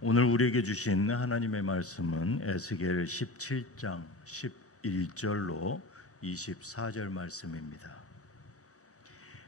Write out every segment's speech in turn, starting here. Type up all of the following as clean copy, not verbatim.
오늘 우리에게 주신 하나님의 말씀은 에스겔 17장 11절로 24절 말씀입니다.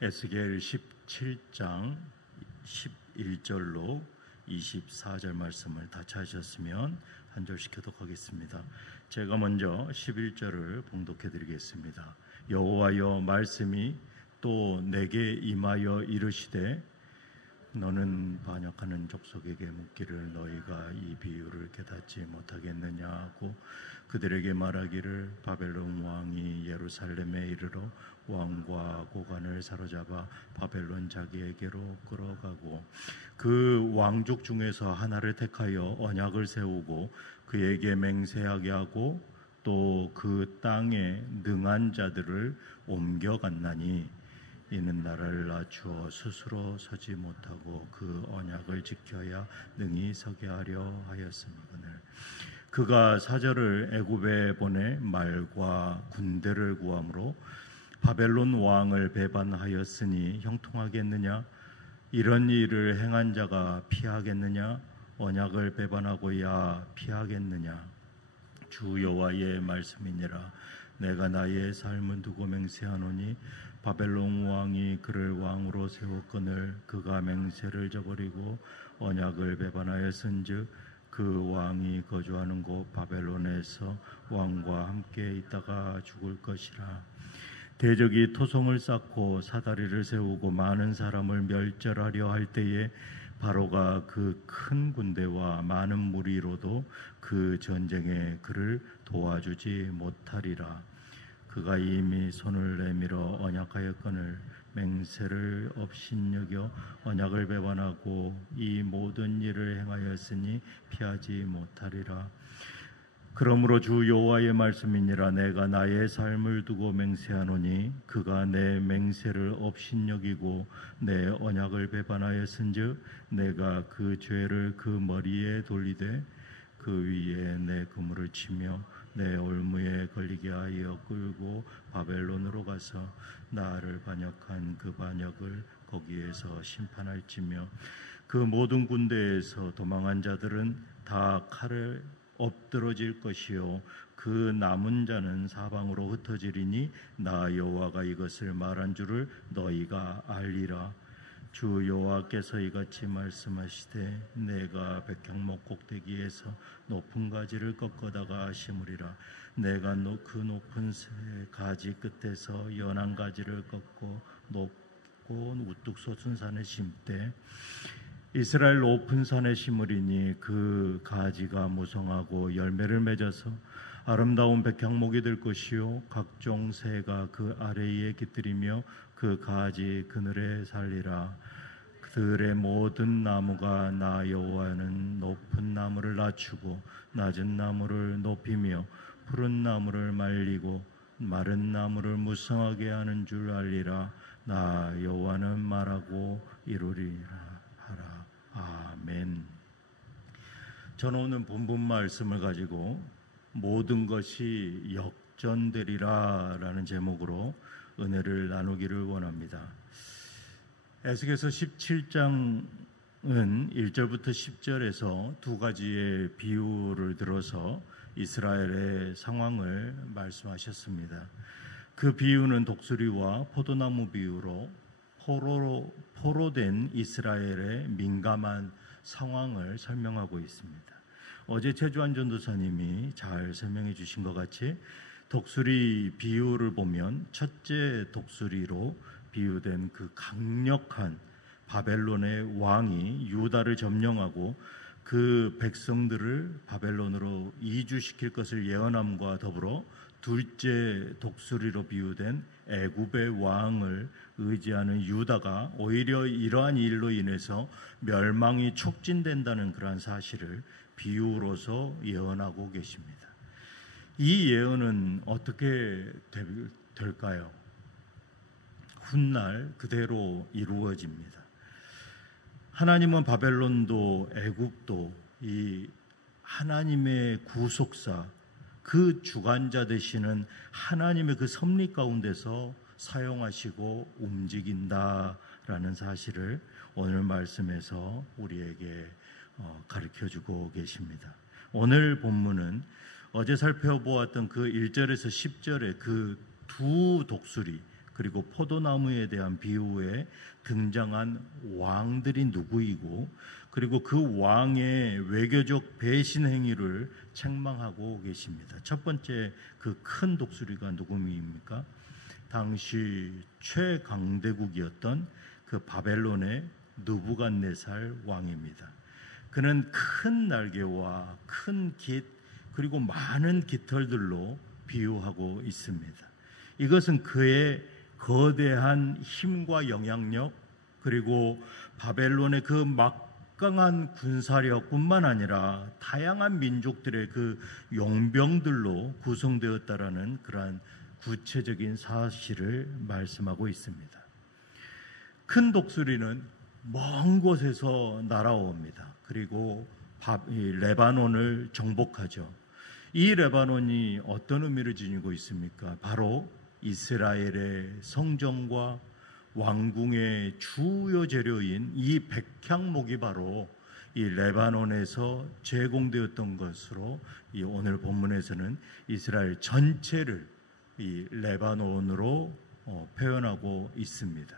에스겔 17장 11절로 24절 말씀을 다 찾으셨으면 한 절씩 교독하겠습니다. 제가 먼저 11절을 봉독해 드리겠습니다. 여호와여, 말씀이 또 내게 임하여 이르시되 너는 반역하는 족속에게 묻기를 너희가 이 비유를 깨닫지 못하겠느냐 하고 그들에게 말하기를 바벨론 왕이 예루살렘에 이르러 왕과 고관을 사로잡아 바벨론 자기에게로 끌어가고 그 왕족 중에서 하나를 택하여 언약을 세우고 그에게 맹세하게 하고 또 그 땅에 능한 자들을 옮겨갔나니 이는 나라를 낮추어 스스로 서지 못하고 그 언약을 지켜야 능히 서게 하려 하였음이거늘. 그가 사절을 애굽에 보내 말과 군대를 구함으로 바벨론 왕을 배반하였으니 형통하겠느냐? 이런 일을 행한 자가 피하겠느냐? 언약을 배반하고야 피하겠느냐? 주 여호와의 말씀이니라. 내가 나의 삶을 두고 맹세하노니 바벨론 왕이 그를 왕으로 세웠거늘 그가 맹세를 저버리고 언약을 배반하였은즉 그 왕이 거주하는 곳 바벨론에서 왕과 함께 있다가 죽을 것이라. 대적이 토성을 쌓고 사다리를 세우고 많은 사람을 멸절하려 할 때에 바로가 그 큰 군대와 많은 무리로도 그 전쟁에 그를 도와주지 못하리라. 그가 이미 손을 내밀어 언약하였거늘 맹세를 업신여겨 언약을 배반하고 이 모든 일을 행하였으니 피하지 못하리라. 그러므로 주 여호와의 말씀이니라. 내가 나의 삶을 두고 맹세하노니 그가 내 맹세를 업신여기고 내 언약을 배반하였은즉 내가 그 죄를 그 머리에 돌리되 그 위에 내 그물을 치며 내 올무에 걸리게 하여 끌고 바벨론으로 가서 나를 반역한 그 반역을 거기에서 심판할지며 그 모든 군대에서 도망한 자들은 다 칼을 엎드러질 것이요 그 남은 자는 사방으로 흩어지리니 나 여호와가 이것을 말한 줄을 너희가 알리라. 주 여호와께서 이같이 말씀하시되 내가 백향목 꼭대기에서 높은 가지를 꺾어다가 심으리라. 내가 그 높은 새 가지 끝에서 연한 가지를 꺾고 높고 우뚝 솟은 산에 심되 이스라엘 높은 산에 심으리니 그 가지가 무성하고 열매를 맺어서 아름다운 백향목이 될 것이요 각종 새가 그 아래에 깃들이며 그 가지 그늘에 살리라. 그들의 모든 나무가 나 여호와는 높은 나무를 낮추고 낮은 나무를 높이며 푸른 나무를 말리고 마른 나무를 무성하게 하는 줄 알리라. 나 여호와는 말하고 이루리라 하라. 아멘. 저는 오늘 본문 말씀을 가지고 모든 것이 역전되리라 라는 제목으로 은혜를 나누기를 원합니다. 에스겔서 17장은 1절부터 10절에서 두 가지의 비유를 들어서 이스라엘의 상황을 말씀하셨습니다. 그 비유는 독수리와 포도나무 비유로 포로된 이스라엘의 민감한 상황을 설명하고 있습니다. 어제 최주환 전도사님이 잘 설명해 주신 것 같이 독수리 비유를 보면 첫째 독수리로 비유된 그 강력한 바벨론의 왕이 유다를 점령하고 그 백성들을 바벨론으로 이주시킬 것을 예언함과 더불어 둘째 독수리로 비유된 애굽의 왕을 의지하는 유다가 오히려 이러한 일로 인해서 멸망이 촉진된다는 그러한 사실을 비유로서 예언하고 계십니다. 이 예언은 어떻게 될까요? 훗날 그대로 이루어집니다. 하나님은 바벨론도 애굽도 이 하나님의 구속사, 그 주관자 되시는 하나님의 그 섭리 가운데서 사용하시고 움직인다라는 사실을 오늘 말씀에서 우리에게 가르쳐주고 계십니다. 오늘 본문은 어제 살펴보았던 그 1절에서 10절의 그 두 독수리 그리고 포도나무에 대한 비유에 등장한 왕들이 누구이고 그리고 그 왕의 외교적 배신 행위를 책망하고 계십니다. 첫 번째 그 큰 독수리가 누구입니까? 당시 최강대국이었던 그 바벨론의 느부갓네살 왕입니다. 그는 큰 날개와 큰 깃 그리고 많은 깃털들로 비유하고 있습니다. 이것은 그의 거대한 힘과 영향력 그리고 바벨론의 그 막강한 군사력뿐만 아니라 다양한 민족들의 그 용병들로 구성되었다라는 그러한 구체적인 사실을 말씀하고 있습니다. 큰 독수리는 먼 곳에서 날아옵니다. 그리고 레바논을 정복하죠. 이 레바논이 어떤 의미를 지니고 있습니까? 바로 이스라엘의 성전과 왕궁의 주요 재료인 이 백향목이 바로 이 레바논에서 제공되었던 것으로 이 오늘 본문에서는 이스라엘 전체를 이 레바논으로 표현하고 있습니다.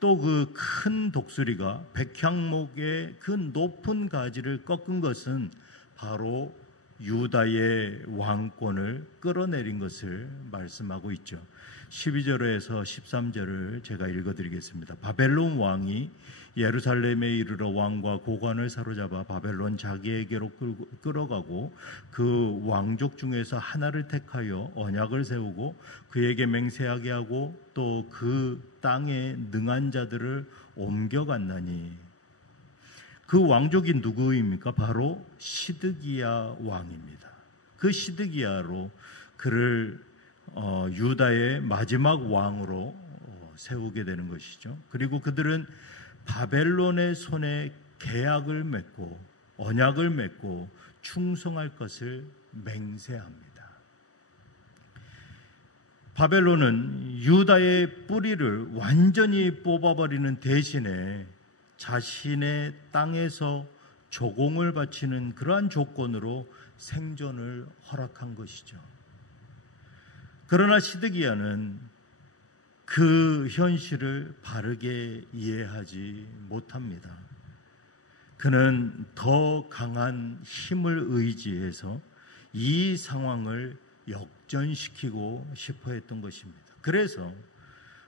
또 그 큰 독수리가 백향목의 그 높은 가지를 꺾은 것은 바로 유다의 왕권을 끌어내린 것을 말씀하고 있죠. 12절에서 13절을 제가 읽어드리겠습니다. 바벨론 왕이 예루살렘에 이르러 왕과 고관을 사로잡아 바벨론 자기에게로 끌어가고 그 왕족 중에서 하나를 택하여 언약을 세우고 그에게 맹세하게 하고 또 그 땅에 능한 자들을 옮겨갔나니 그 왕족이 누구입니까? 바로 시드기야 왕입니다. 그 시드기야로 그를 유다의 마지막 왕으로 세우게 되는 것이죠. 그리고 그들은 바벨론의 손에 계약을 맺고 언약을 맺고 충성할 것을 맹세합니다. 바벨론은 유다의 뿌리를 완전히 뽑아버리는 대신에 자신의 땅에서 조공을 바치는 그러한 조건으로 생존을 허락한 것이죠. 그러나 시드기야는 그 현실을 바르게 이해하지 못합니다. 그는 더 강한 힘을 의지해서 이 상황을 역전시키고 싶어 했던 것입니다. 그래서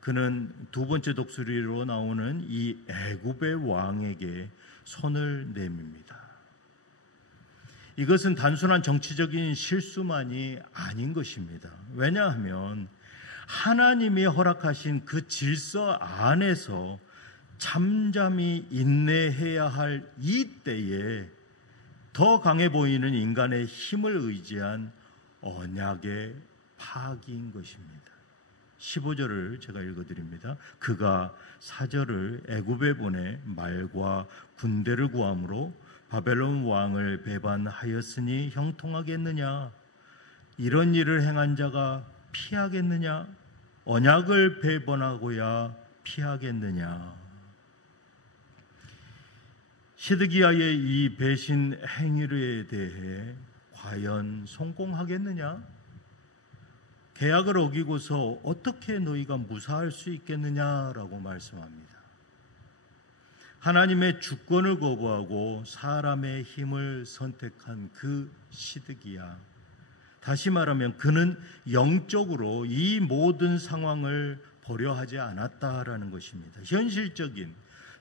그는 두 번째 독수리로 나오는 이 애굽의 왕에게 손을 내밉니다. 이것은 단순한 정치적인 실수만이 아닌 것입니다. 왜냐하면 하나님이 허락하신 그 질서 안에서 잠잠히 인내해야 할 이때에 더 강해 보이는 인간의 힘을 의지한 언약의 파기인 것입니다. 15절을 제가 읽어드립니다. 그가 사절을 애굽에 보내 말과 군대를 구함으로 바벨론 왕을 배반하였으니 형통하겠느냐? 이런 일을 행한 자가 피하겠느냐? 언약을 배반하고야 피하겠느냐? 시드기야의 이 배신 행위에 대해 과연 성공하겠느냐? 계약을 어기고서 어떻게 너희가 무사할 수 있겠느냐라고 말씀합니다. 하나님의 주권을 거부하고 사람의 힘을 선택한 그 시드기야, 다시 말하면 그는 영적으로 이 모든 상황을 보려하지 않았다라는 것입니다. 현실적인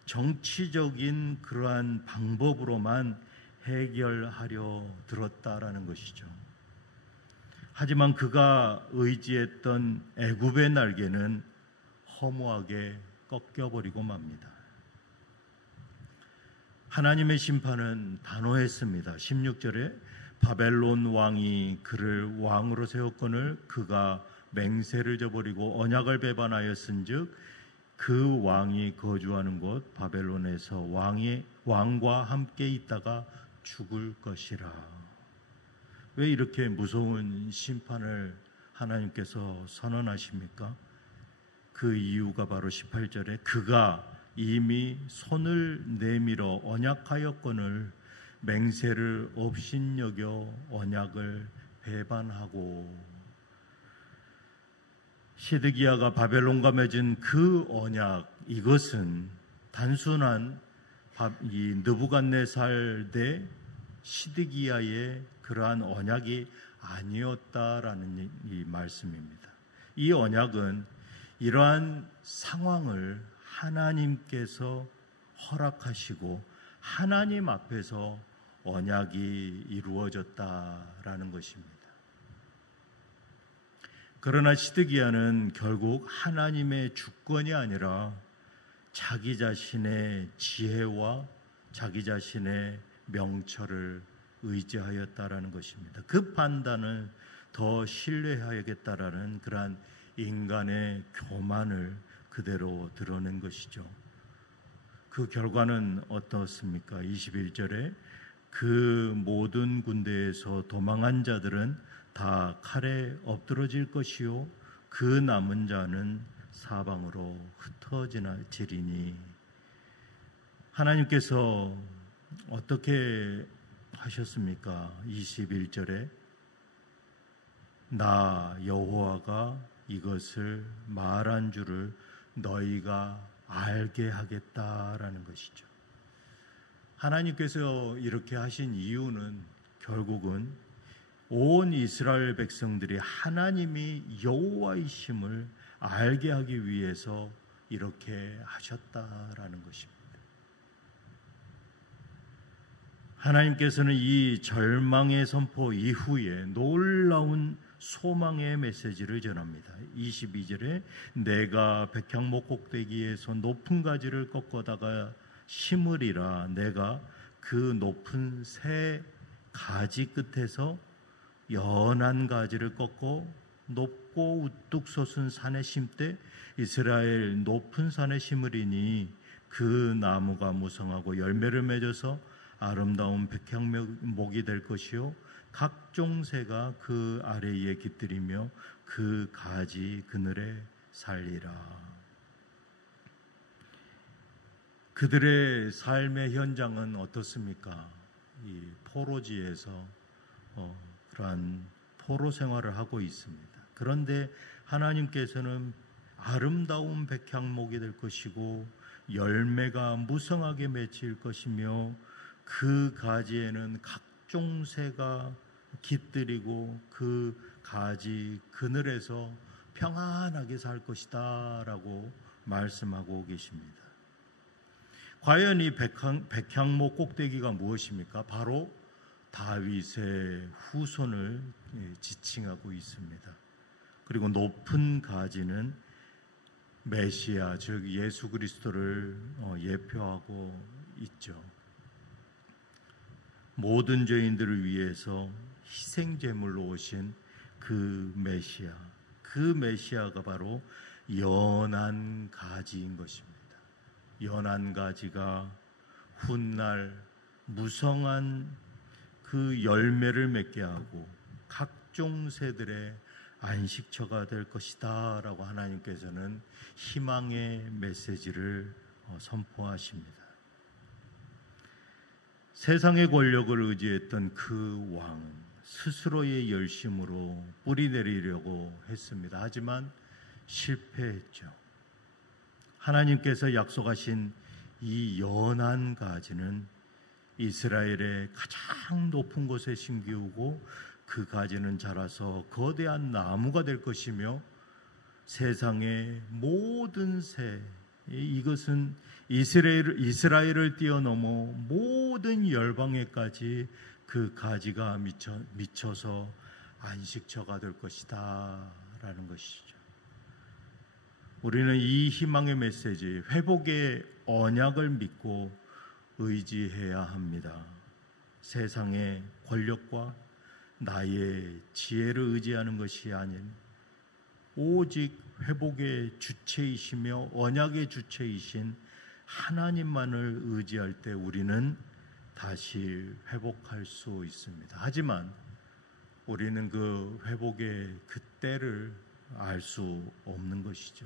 정치적인 그러한 방법으로만 해결하려 들었다라는 것이죠. 하지만 그가 의지했던 애굽의 날개는 허무하게 꺾여버리고 맙니다. 하나님의 심판은 단호했습니다. 16절에 바벨론 왕이 그를 왕으로 세웠거늘 그가 맹세를 저버리고 언약을 배반하였은즉 그 왕이 거주하는 곳 바벨론에서 왕과 함께 있다가 죽을 것이라. 왜 이렇게 무서운 심판을 하나님께서 선언하십니까? 그 이유가 바로 18절에 그가 이미 손을 내밀어 언약하였거늘 맹세를 업신여겨 언약을 배반하고. 시드기야가 바벨론과 맺은 그 언약, 이것은 단순한 이 느부갓네살 대 시드기야의 그러한 언약이 아니었다라는 이 말씀입니다. 이 언약은 이러한 상황을 하나님께서 허락하시고 하나님 앞에서 언약이 이루어졌다라는 것입니다. 그러나 시드기야는 결국 하나님의 주권이 아니라 자기 자신의 지혜와 자기 자신의 명철을 의지하였다라는 것입니다. 그 판단을 더 신뢰해야겠다라는 그러한 인간의 교만을 그대로 드러낸 것이죠. 그 결과는 어떻습니까? 21절에 그 모든 군대에서 도망한 자들은 다 칼에 엎드러질 것이요 그 남은 자는 사방으로 흩어지리니. 하나님께서 어떻게 하셨습니까? 21절에 나 여호와가 이것을 말한 줄을 너희가 알게 하겠다라는 것이죠. 하나님께서 이렇게 하신 이유는 결국은 온 이스라엘 백성들이 하나님이 여호와이심을 알게 하기 위해서 이렇게 하셨다라는 것입니다. 하나님께서는 이 절망의 선포 이후에 놀라운 소망의 메시지를 전합니다. 22절에 내가 백향목 꼭대기에서 높은 가지를 꺾어다가 심으리라. 내가 그 높은 새 가지 끝에서 연한 가지를 꺾어 높고 우뚝 솟은 산에 심되 이스라엘 높은 산에 심으리니 그 나무가 무성하고 열매를 맺어서 아름다운 백향목이 될 것이요 각종 새가 그 아래에 깃들이며 그 가지 그늘에 살리라. 그들의 삶의 현장은 어떻습니까? 이 포로지에서 그러한 포로 생활을 하고 있습니다. 그런데 하나님께서는 아름다운 백향목이 될 것이고 열매가 무성하게 맺힐 것이며 그 가지에는 각종 새가 깃들이고 그 가지 그늘에서 평안하게 살 것이다 라고 말씀하고 계십니다. 과연 이 백향목 꼭대기가 무엇입니까? 바로 다윗의 후손을 지칭하고 있습니다. 그리고 높은 가지는 메시아 즉 예수 그리스도를 예표하고 있죠. 모든 죄인들을 위해서 희생 제물로 오신 그 메시아, 그 메시아가 바로 연한 가지인 것입니다. 연한 가지가 훗날 무성한 그 열매를 맺게 하고 각종 새들의 안식처가 될 것이다 라고 하나님께서는 희망의 메시지를 선포하십니다. 세상의 권력을 의지했던 그 왕은 스스로의 열심으로 뿌리내리려고 했습니다. 하지만 실패했죠. 하나님께서 약속하신 이 연한 가지는 이스라엘의 가장 높은 곳에 심기우고 그 가지는 자라서 거대한 나무가 될 것이며 세상의 모든 새, 이것은 이스라엘을 뛰어넘어 모든 열방에까지 그 가지가 미쳐서 안식처가 될 것이다 라는 것이죠. 우리는 이 희망의 메시지, 회복의 언약을 믿고 의지해야 합니다. 세상의 권력과 나의 지혜를 의지하는 것이 아닌 오직 회복의 주체이시며 언약의 주체이신 하나님만을 의지할 때 우리는 다시 회복할 수 있습니다. 하지만 우리는 그 회복의 그때를 알 수 없는 것이죠.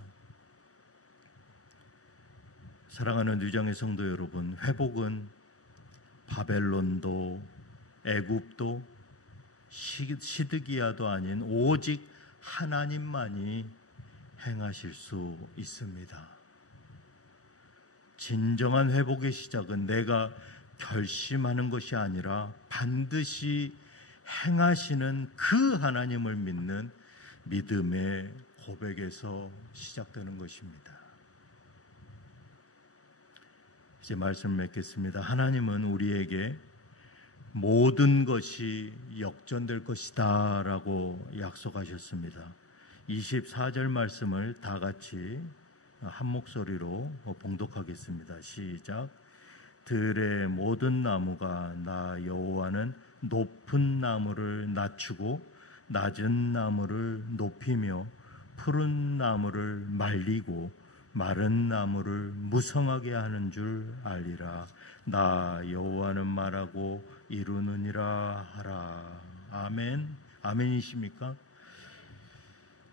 사랑하는 유장의 성도 여러분, 회복은 바벨론도 애굽도 시드기야도 아닌 오직 하나님만이 행하실 수 있습니다. 진정한 회복의 시작은 내가 결심하는 것이 아니라 반드시 행하시는 그 하나님을 믿는 믿음의 고백에서 시작되는 것입니다. 이제 말씀을 맺겠습니다. 하나님은 우리에게 모든 것이 역전될 것이다 라고 약속하셨습니다. 24절 말씀을 다 같이 한 목소리로 봉독하겠습니다. 시작. 들의 모든 나무가 나 여호와는 높은 나무를 낮추고 낮은 나무를 높이며 푸른 나무를 말리고 마른 나무를 무성하게 하는 줄 알리라. 나 여호와는 말하고 이루느니라 하라. 아멘. 아멘이십니까?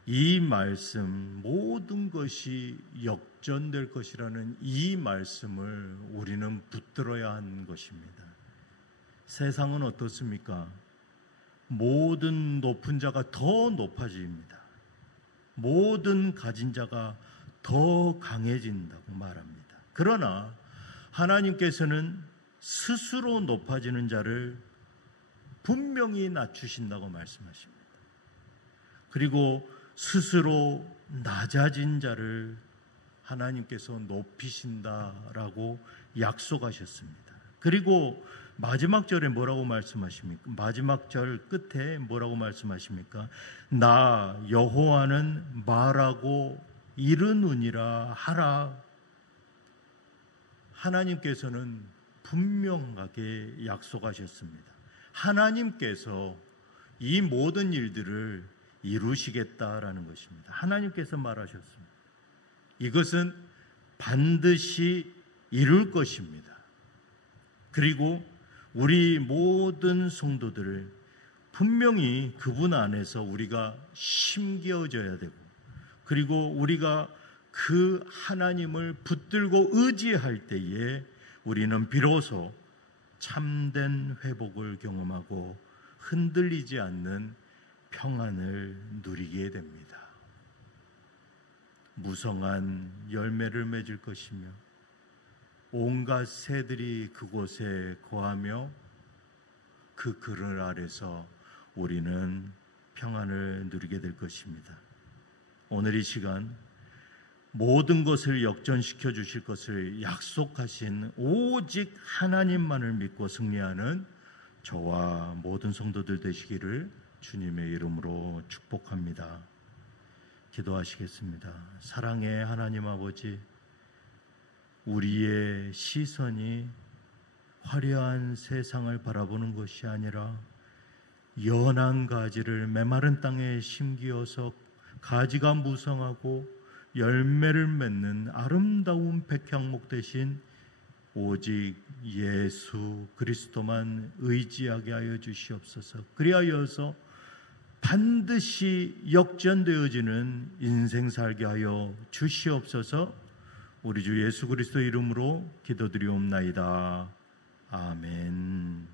이 말씀, 모든 것이 역전될 것이라는 이 말씀을 우리는 붙들어야 하는 것입니다. 세상은 어떻습니까? 모든 높은 자가 더 높아집니다. 모든 가진 자가 더 강해진다고 말합니다. 그러나 하나님께서는 스스로 높아지는 자를 분명히 낮추신다고 말씀하십니다. 그리고 스스로 낮아진 자를 하나님께서 높이신다라고 약속하셨습니다. 그리고 마지막 절에 뭐라고 말씀하십니까? 마지막 절 끝에 뭐라고 말씀하십니까? 나 여호와는 말하고 이르느니라 하라. 하나님께서는 분명하게 약속하셨습니다. 하나님께서 이 모든 일들을 이루시겠다라는 것입니다. 하나님께서 말하셨습니다. 이것은 반드시 이룰 것입니다. 그리고 우리 모든 성도들을 분명히 그분 안에서 우리가 심겨져야 되고, 그리고 우리가 그 하나님을 붙들고 의지할 때에 우리는 비로소 참된 회복을 경험하고 흔들리지 않는 평안을 누리게 됩니다. 무성한 열매를 맺을 것이며 온갖 새들이 그곳에 거하며 그 그늘 아래서 우리는 평안을 누리게 될 것입니다. 오늘 이 시간 모든 것을 역전시켜 주실 것을 약속하신 오직 하나님만을 믿고 승리하는 저와 모든 성도들 되시기를 주님의 이름으로 축복합니다. 기도하시겠습니다. 사랑의 하나님 아버지, 우리의 시선이 화려한 세상을 바라보는 것이 아니라 연한 가지를 메마른 땅에 심기어서 가지가 무성하고 열매를 맺는 아름다운 백향목 대신 오직 예수 그리스도만 의지하게 하여 주시옵소서. 그리하여서 반드시 역전되어지는 인생 살게 하여 주시옵소서. 우리 주 예수 그리스도 이름으로 기도드리옵나이다. 아멘.